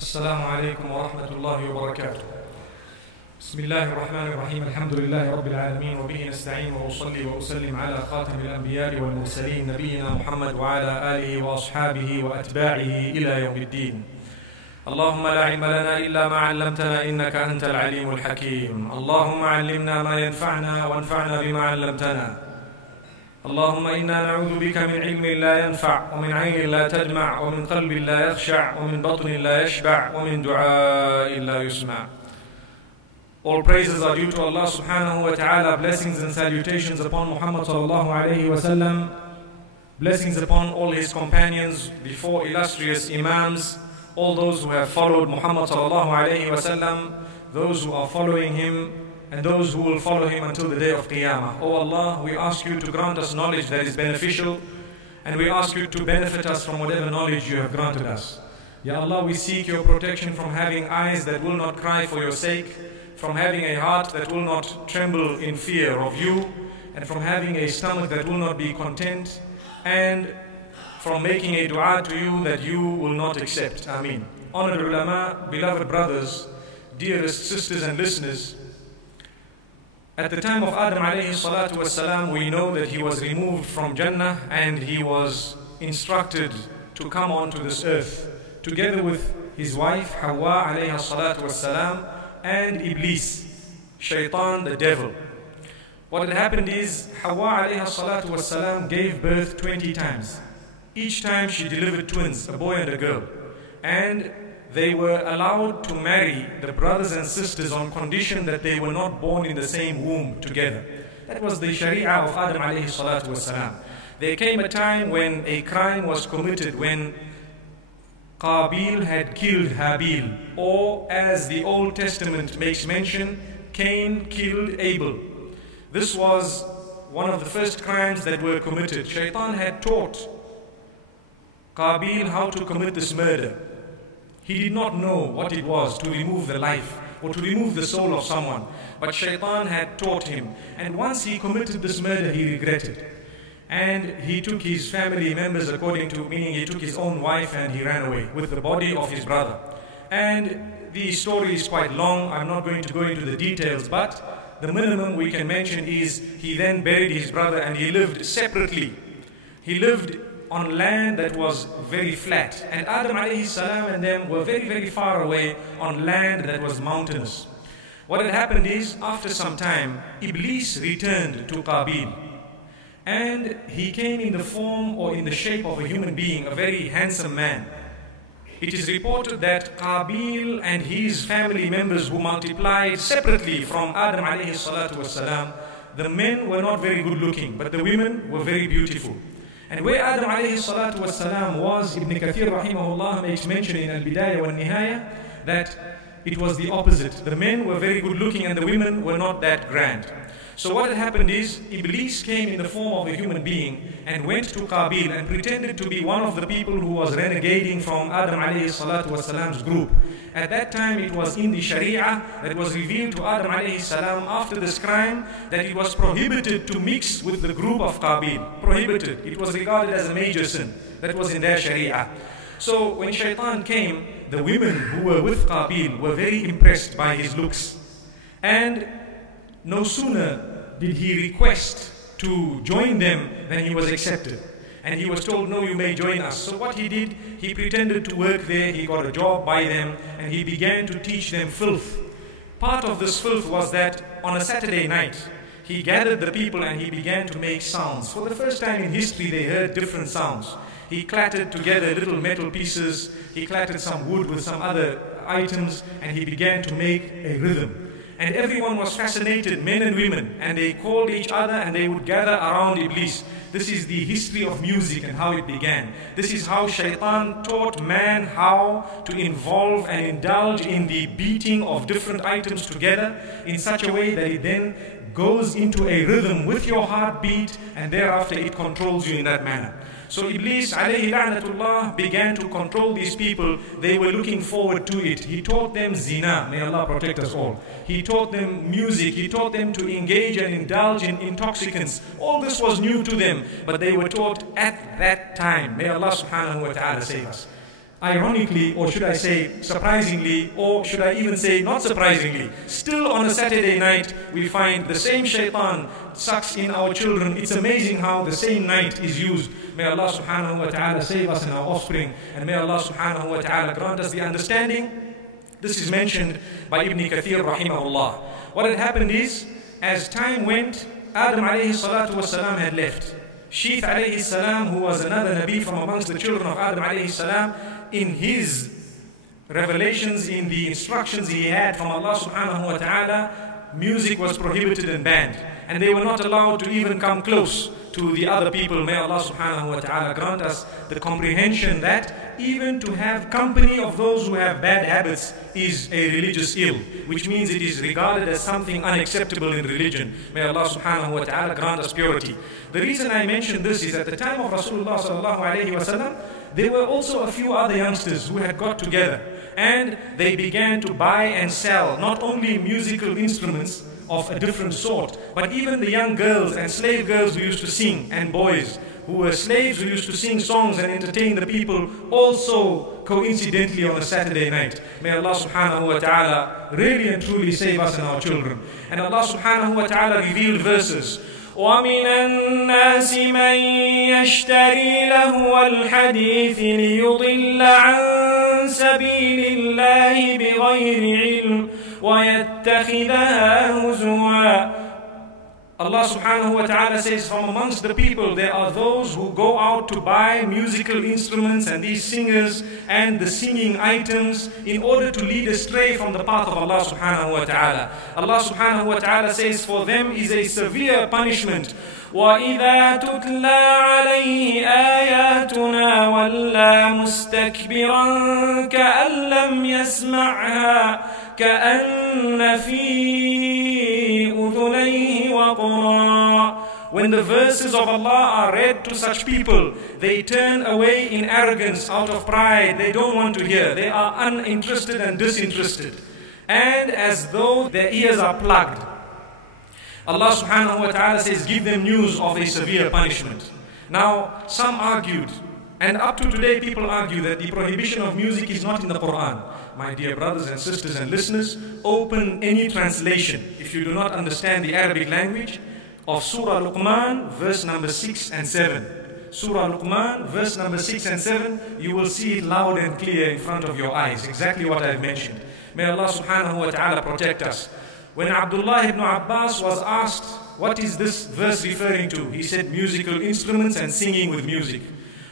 السلام عليكم ورحمة الله وبركاته. بسم الله الرحمن الرحيم. الحمد لله رب العالمين وبه نستعين وأصلي وأسلم على خاتم الأنبياء والمرسلين نبينا محمد وعلى آله وأصحابه وأتباعه إلى يوم الدين. اللهم لا علم لنا إلا ما علمتنا إنك أنت العليم الحكيم. اللهم علمنا ما ينفعنا وانفعنا بما علمتنا. اللهم إنا نعوذ بك من علم لا ينفع ومن عين لا تدمع ومن قلب لا يخشع ومن بطن لا يشبع ومن دعاء لا يسمع. All praises are due to Allah subhanahu wa ta'ala. Blessings and salutations upon Muhammad sallallahu alayhi wa sallam. Blessings upon all his companions before illustrious imams, all those who have followed Muhammad sallallahu alayhi wa sallam, those who are following him, and those who will follow him until the day of Qiyamah. O Allah, we ask you to grant us knowledge that is beneficial, and we ask you to benefit us from whatever knowledge you have granted us. Ya Allah, we seek your protection from having eyes that will not cry for your sake, from having a heart that will not tremble in fear of you, and from having a stomach that will not be content, and from making a dua to you that you will not accept. Ameen. Honored ulama, beloved brothers, dearest sisters and listeners, at the time of Adam alayhi salatu wassalam, we know that he was removed from Jannah and he was instructed to come onto this earth together with his wife Hawa alayhi salatu wassalam and Iblis, Shaitan, the devil. What had happened is Hawa alayhi salatu wassalam gave birth 20 times. Each time she delivered twins, a boy and a girl. And they were allowed to marry the brothers and sisters on condition that they were not born in the same womb together. That was the Sharia of Adam alayhi salatu wasalam. There came a time when a crime was committed, when Qabil had killed Habil, or as the Old Testament makes mention, Cain killed Abel. This was one of the first crimes that were committed. Shaitan had taught Qabil how to commit this murder. He did not know what it was to remove the life or to remove the soul of someone. But Shaitan had taught him. And once he committed this murder, he regretted. And he took his family members meaning he took his own wife and he ran away with the body of his brother. And the story is quite long. I'm not going to go into the details, but the minimum we can mention is he then buried his brother and he lived separately. He lived on land that was very flat, and Adam alayhi salam and them were very, very far away on land that was mountainous. What had happened is, after some time, Iblis returned to Qabil, and he came in the form or in the shape of a human being, a very handsome man. It is reported that Qabil and his family members who multiplied separately from Adam alayhi salatu wasalam, the men were not very good looking, but the women were very beautiful. And where Adam alayhi salatu wasalam was, Ibn Kathir rahimahullah makes mention in Al-Bidayah wal-Nihayah that it was the opposite. The men were very good looking and the women were not that grand. So what had happened is, Iblis came in the form of a human being and went to Qabil and pretended to be one of the people who was renegading from Adam alayhi salatu wasalam's group. At that time it was in the Sharia that was revealed to Adam alayhi salam after this crime that it was prohibited to mix with the group of Qabil. Prohibited. It was regarded as a major sin. That was in their Sharia. So when Shaitan came, the women who were with Qabil were very impressed by his looks. And no sooner did he request to join them than he was accepted. And he was told, no, you may join us. So what he did, he pretended to work there, he got a job by them, and he began to teach them filth. Part of this filth was that on a Saturday night, he gathered the people and he began to make sounds. For the first time in history, they heard different sounds. He clattered together little metal pieces, he clattered some wood with some other items, and he began to make a rhythm. And everyone was fascinated, men and women, and they called each other and they would gather around Iblis. This is the history of music and how it began. This is how Shaitan taught man how to involve and indulge in the beating of different items together in such a way that it then goes into a rhythm with your heartbeat, and thereafter it controls you in that manner. So Iblis alayhi la'natullah began to control these people. They were looking forward to it. He taught them zina. May Allah protect us all. He taught them music. He taught them to engage and indulge in intoxicants. All this was new to them, but they were taught at that time. May Allah subhanahu wa ta'ala save us. ironically, or should I say surprisingly, or should I even say not surprisingly, still on a Saturday night we find the same shaitan sucks in our children. It's amazing how the same night is used. May Allah subhanahu wa ta'ala save us and our offspring, and may Allah subhanahu wa ta'ala grant us the understanding. This is mentioned by Ibn Kathir rahimahullah. What had happened is, as time went, Adam alayhi salatu wasalam had left. Sheeth alayhi salam, who was another Nabi from amongst the children of Adam alayhi salam, in his revelations, in the instructions he had from Allah subhanahu wa ta'ala, music was prohibited and banned. And they were not allowed to even come close to the other people. May Allah subhanahu wa ta'ala grant us the comprehension that even to have company of those who have bad habits is a religious ill, which means it is regarded as something unacceptable in religion. May Allah subhanahu wa ta'ala grant us purity. The reason I mention this is at the time of Rasulullah sallallahu alayhi wa sallam, there were also a few other youngsters who had got together and they began to buy and sell not only musical instruments of a different sort, but even the young girls and slave girls who used to sing, and boys who were slaves who used to sing songs and entertain the people, also coincidentally on a Saturday night. May Allah subhanahu wa ta'ala really and truly save us and our children. And Allah subhanahu wa ta'ala revealed verses. وَمِنَ النَّاسِ مَنْ يَشْتَرِي لَهْوَ الْحَدِيثِ لِيُضِلَّ عَنْ سَبِيلِ اللَّهِ بِغَيْرِ عِلْمٍ وَيَتَّخِذَهَا هُزُوًا. Allah subhanahu wa ta'ala says, from amongst the people there are those who go out to buy musical instruments and these singers and the singing items in order to lead astray from the path of Allah subhanahu wa ta'ala. Allah subhanahu wa ta'ala says, for them is a severe punishment. وَإِذَا تُتْلَى عَلَيْهِ آيَاتُنَا وَلَّى مُسْتَكْبِرًا كَأَن لَّمْ يَسْمَعْهَا كَأَنَّ فِي أُذُنَيْهِ وَقْرًا. When the verses of Allah are read to such people, they turn away in arrogance out of pride. They don't want to hear. They are uninterested and disinterested, and as though their ears are plugged. Allah subhanahu wa ta'ala says, give them news of a severe punishment. Now, some argued, and up to today people argue that the prohibition of music is not in the Quran. My dear brothers and sisters and listeners, open any translation, if you do not understand the Arabic language, of Surah Luqman, verse number 6 and 7. Surah Luqman, verse number 6 and 7, you will see it loud and clear in front of your eyes, exactly what I've mentioned. May Allah subhanahu wa ta'ala protect us. When Abdullah ibn Abbas was asked, what is this verse referring to? He said, musical instruments and singing with music.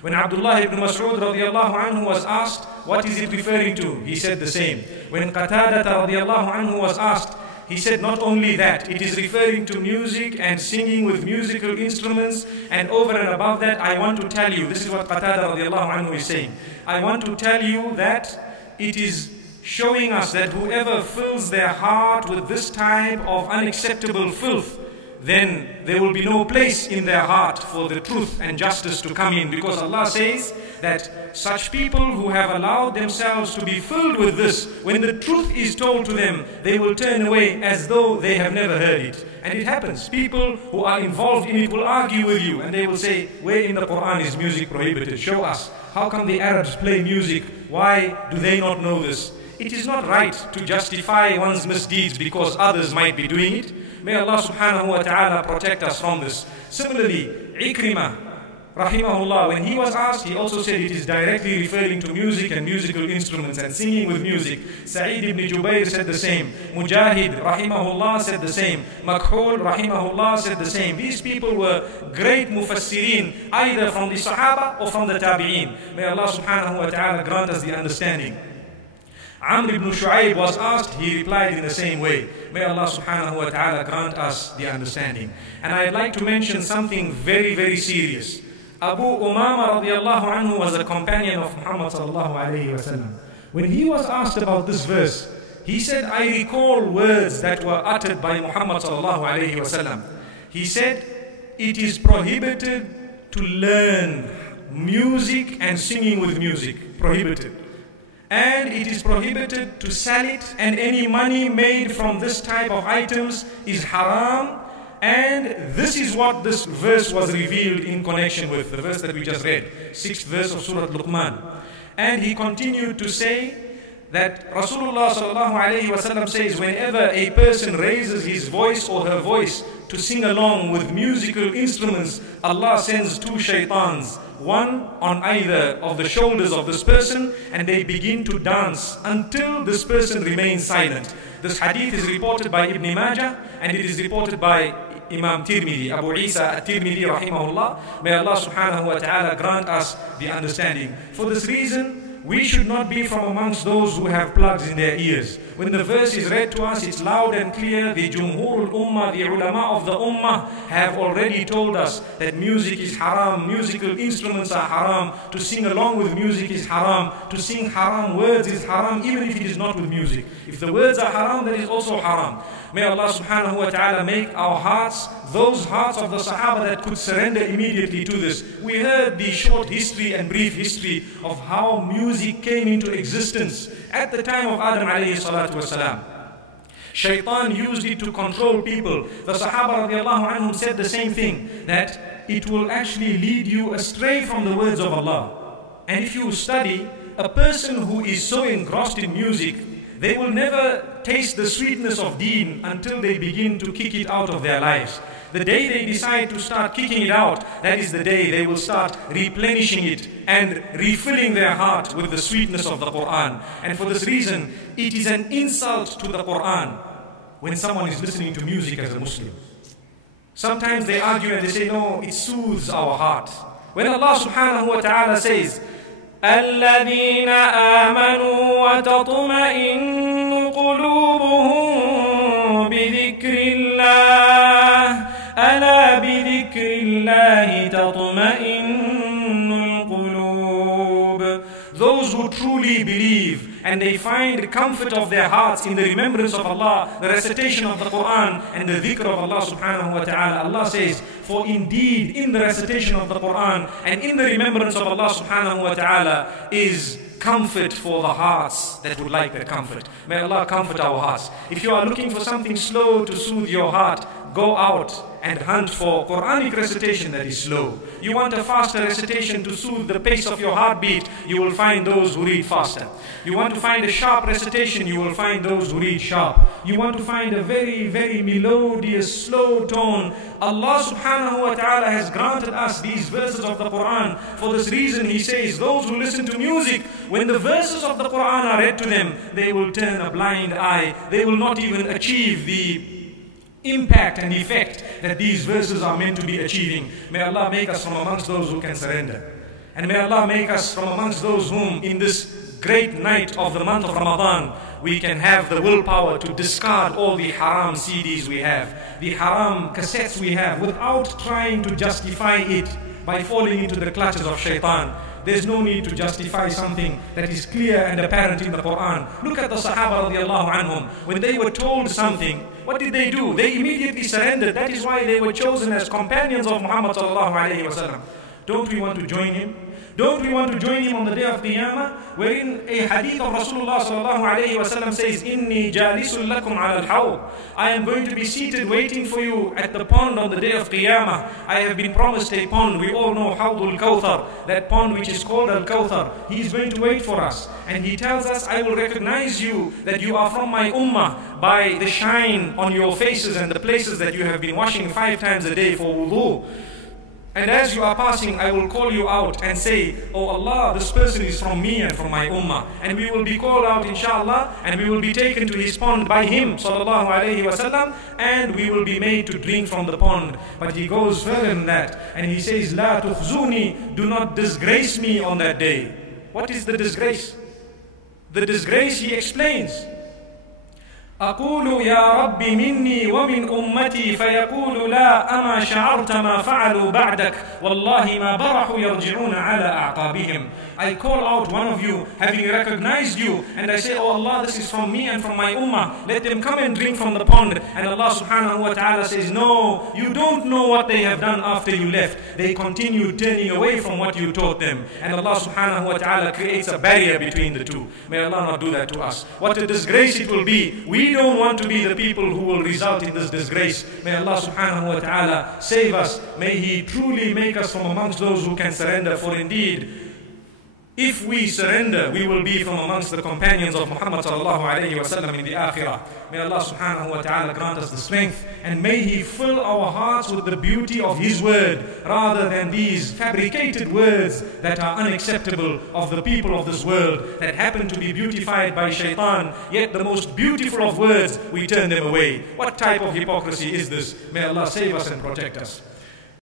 When Abdullah ibn Mas'ud radiallahu anhu was asked, what is it referring to? He said the same. When Qatada radiallahu anhu was asked, he said not only that, it is referring to music and singing with musical instruments, and over and above that, I want to tell you, this is what Qatada radiallahu anhu is saying, I want to tell you that it is showing us that whoever fills their heart with this type of unacceptable filth, then there will be no place in their heart for the truth and justice to come in, because Allah says that such people who have allowed themselves to be filled with this, when the truth is told to them, they will turn away as though they have never heard it. And it happens. People who are involved in it will argue with you and they will say, where in the Quran is music prohibited? Show us. How come the Arabs play music? Why do they not know this? It is not right to justify one's misdeeds because others might be doing it. May Allah subhanahu wa ta'ala protect us from this. Similarly, Ikrimah, rahimahullah, when he was asked, he also said it is directly referring to music and musical instruments and singing with music. Sa'id ibn Jubayr said the same. Mujahid, rahimahullah, said the same. Makhul, rahimahullah, said the same. These people were great mufassirin, either from the Sahaba or from the Tabi'een. May Allah subhanahu wa ta'ala grant us the understanding. Amr ibn Shu'ayb was asked, he replied in the same way. May Allah subhanahu wa ta'ala grant us the understanding. And I'd like to mention something very, very serious. Abu Umama radiallahu anhu was a companion of Muhammad sallallahu alayhi wa sallam. When he was asked about this verse, he said, I recall words that were uttered by Muhammad sallallahu alayhi wa sallam. He said, it is prohibited to learn music and singing with music. Prohibited. And it is prohibited to sell it, and any money made from this type of items is haram. And this is what this verse was revealed in connection with, the verse that we just read, 6th verse of Surah Luqman. And he continued to say that Rasulullah sallallahu alayhi wasallam says, whenever a person raises his voice or her voice to sing along with musical instruments, Allah sends two shaitans, one on either of the shoulders of this person, and they begin to dance until this person remains silent. This hadith is reported by Ibn Majah, and it is reported by Imam Tirmidhi, Abu Isa at-Tirmidhi rahimahullah. May Allah subhanahu wa ta'ala grant us the understanding. For this reason, we should not be from amongst those who have plugs in their ears. When the verse is read to us, it's loud and clear. The Jumhurul Ummah, the ulama of the Ummah, have already told us that music is haram, musical instruments are haram, to sing along with music is haram, to sing haram words is haram, even if it is not with music. If the words are haram, that is also haram. May Allah subhanahu wa ta'ala make our hearts those hearts of the Sahaba that could surrender immediately to this. We heard the short history and brief history of how music came into existence at the time of Adam alayhi salatu wasalam. Shaitan used it to control people. The Sahaba radiallahu anhum said the same thing, that it will actually lead you astray from the words of Allah. And if you study, a person who is so engrossed in music, they will never taste the sweetness of deen until they begin to kick it out of their lives. The day they decide to start kicking it out, that is the day they will start replenishing it and refilling their heart with the sweetness of the Quran. And for this reason, it is an insult to the Quran when someone is listening to music as a Muslim. Sometimes they argue and they say, no, it soothes our heart. When Allah subhanahu wa ta'ala says, الذين آمنوا وتطمئن قلوبهم بذكر الله ألا بذكر الله تطمئن القلوب. Those who truly believe and they find comfort of their hearts in the remembrance of Allah, the recitation of the Quran and the dhikr of Allah subhanahu wa ta'ala. Allah says, for indeed in the recitation of the Quran and in the remembrance of Allah subhanahu wa ta'ala is comfort for the hearts that would like that comfort. May Allah comfort our hearts. If you are looking for something slow to soothe your heart, go out and hunt for Quranic recitation that is slow. You want a faster recitation to soothe the pace of your heartbeat, you will find those who read faster. You want to find a sharp recitation, you will find those who read sharp. You want to find a very, very melodious, slow tone. Allah subhanahu wa ta'ala has granted us these verses of the Quran. For this reason, He says, those who listen to music, when the verses of the Quran are read to them, they will turn a blind eye. They will not even achieve the impact and effect that these verses are meant to be achieving. May Allah make us from amongst those who can surrender. And may Allah make us from amongst those whom in this great night of the month of Ramadan we can have the willpower to discard all the haram CDs we have, the haram cassettes we have, without trying to justify it by falling into the clutches of shaitan. There's no need to justify something that is clear and apparent in the Quran. Look at the Sahaba radiallahu anhum. When they were told something, what did they do? They immediately surrendered. That is why they were chosen as companions of Muhammad sallallahu alayhi wa sallam. Don't we want to join him? Don't we want to join him on the day of Qiyamah? Wherein a hadith of Rasulullah sallallahu alayhi wa sallam says, Inni jalisul lakum ala al-hawd. I am going to be seated waiting for you at the pond on the day of Qiyamah. I have been promised a pond. We all know Hawdul Kawthar, that pond which is called Al-Kawthar. He is going to wait for us. And he tells us, I will recognize you that you are from my ummah by the shine on your faces and the places that you have been washing 5 times a day for wudu. And as you are passing, I will call you out and say, oh Allah, this person is from me and from my ummah. And we will be called out, inshallah, and we will be taken to his pond by him, sallallahu alayhi wa sallam, and we will be made to drink from the pond. But he goes further than that, and he says, La tukhzuni, do not disgrace me on that day. What is the disgrace? The disgrace, he explains. أقول يا رب مني ومن أمتي فيقول لا أما شعرت ما فعلوا بعدك والله ما برحوا يرجعون على أعقابهم. I call out one of you having recognized you and I say, oh Allah, this is from me and from my ummah. Let them come and drink from the pond. And Allah subhanahu wa ta'ala says, no, you don't know what they have done after you left. They continue turning away from what you taught them. And Allah subhanahu wa ta'ala creates a barrier between the two. May Allah not do that to us. What a disgrace it will be. We don't want to be the people who will result in this disgrace. May Allah subhanahu wa ta'ala save us. May He truly make us from amongst those who can surrender. For indeed, If we surrender, we will be from amongst the companions of Muhammad sallallahu alayhi wa sallam in the akhirah. May Allah subhanahu wa ta'ala grant us the strength, and may He fill our hearts with the beauty of His word rather than these fabricated words that are unacceptable of the people of this world, that happen to be beautified by shaitan, yet the most beautiful of words, we turn them away. What type of hypocrisy is this? May Allah save us and protect us.